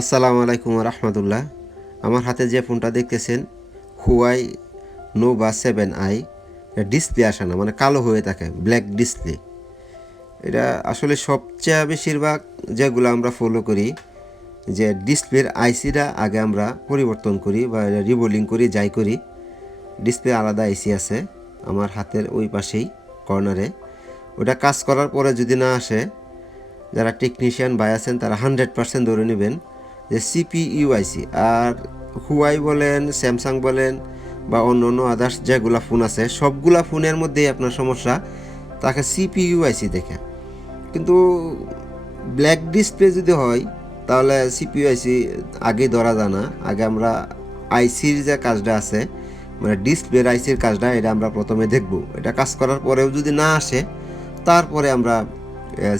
আসসালামু আলাইকুম রহমতুল্লাহ। আমার হাতে যে ফোনটা দেখতেছেন হুয়াই নোভা 7i, ডিসপ্লে আসে না, মানে কালো হয়ে থাকে, ব্ল্যাক ডিসপ্লে। এটা আসলে সবচেয়ে বেশিরভাগ যেগুলো আমরা ফলো করি যে ডিসপ্লের আইসিটা আগে আমরা পরিবর্তন করি বা রিবোলিং করি, যাই করি। ডিসপ্লে আলাদা আইসি আছে আমার হাতের ওই পাশেই কর্নারে। ওটা কাজ করার পরে যদি না আসে, যারা টেকনিশিয়ান ভাই আছেন তারা 100% ধরে নেবেন যে সিপিইউ আইসি। আর হুয়াই বলেন, স্যামসাং বলেন বা অন্য অন্য আদার্স যেগুলা ফোন আছে, সবগুলা ফোনের মধ্যেই আপনার সমস্যা তাকে সিপিইউ আইসি দেখে। কিন্তু ব্ল্যাক ডিসপ্লে যদি হয় তাহলে সিপিইউ আইসি আগে ধরা যায় না। আগে আমরা আইসির যে কাজটা আছে, মানে ডিসপ্লের আইসির কাজটা, এটা আমরা প্রথমে দেখব। এটা কাজ করার পরেও যদি না আসে, তারপরে আমরা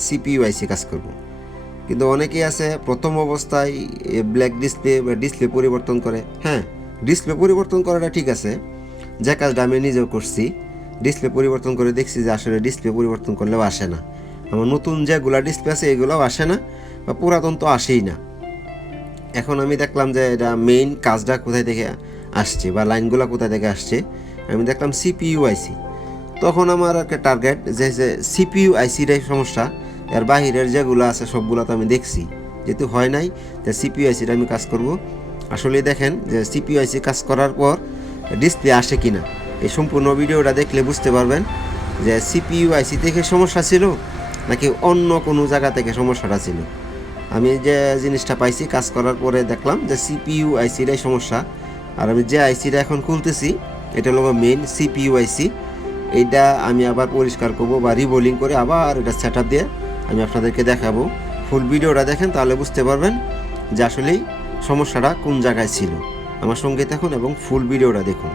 সিপিইউ আইসি কাজ করব। কিন্তু অনেকেই আছে প্রথম অবস্থায় ব্ল্যাক ডিসপ্লে বা ডিসপ্লে পরিবর্তন করে। হ্যাঁ, ডিসপ্লে পরিবর্তন করাটা ঠিক আছে, যে কাজটা আমি নিজেও করছি। ডিসপ্লে পরিবর্তন করে দেখছি যে আসলে ডিসপ্লে পরিবর্তন করলেও আসে না। আমার নতুন যেগুলো ডিসপ্লে আছে এগুলোও আসে না, বা পুরাতন তো আসেই না। এখন আমি দেখলাম যে এটা মেইন কাজটা কোথায় থেকে আসছে বা লাইনগুলো কোথায় থেকে আসছে। আমি দেখলাম সিপিইউ আইসি। তখন আমার একটা টার্গেট যে সিপিইউ আইসিটাই সমস্যা, এর বাহিরের যেগুলো আছে সবগুলো তো আমি দেখছি। যেহেতু হয় নাই, তো সিপিইউ আইসিটা আমি কাজ করব। আসলে দেখেন যে সিপিইউ আইসি কাজ করার পর ডিসপ্লে আসে কি না। এই সম্পূর্ণ ভিডিওটা দেখলে বুঝতে পারবেন যে সিপিইউ আইসি থেকে সমস্যা ছিল নাকি অন্য কোনো জায়গা থেকে সমস্যাটা ছিল। আমি যে জিনিসটা পাইছি কাজ করার পরে দেখলাম যে সিপিইউ আইসিটাই সমস্যা। আর আমি যে আইসিটা এখন খুলতেছি এটা হলো মেইন সিপিইউ আইসি। এইটা আমি আবার পরিষ্কার করবো বা রিবোলিং করে আবার এটা সেট আপ দিয়ে আমি আপনাদেরকে দেখাবো। ফুল ভিডিওটা দেখেন, তাহলে বুঝতে পারবেন যে আসলেই সমস্যাটা কোন জায়গায় ছিল। আমার সঙ্গে থাকুন এবং ফুল ভিডিওটা দেখুন।